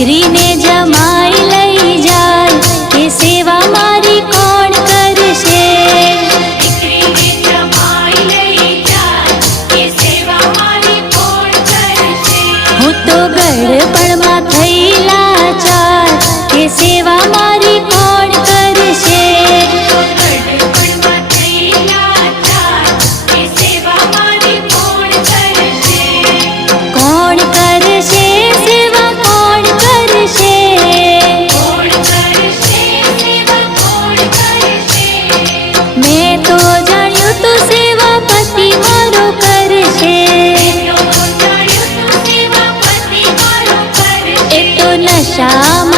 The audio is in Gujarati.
દીકરીને જમાઈ લઈ જાય. કે સેવા મારી કોણ કરશે? હું તો ગળપણમાં થયેલા ચાર. કે સેવા আশা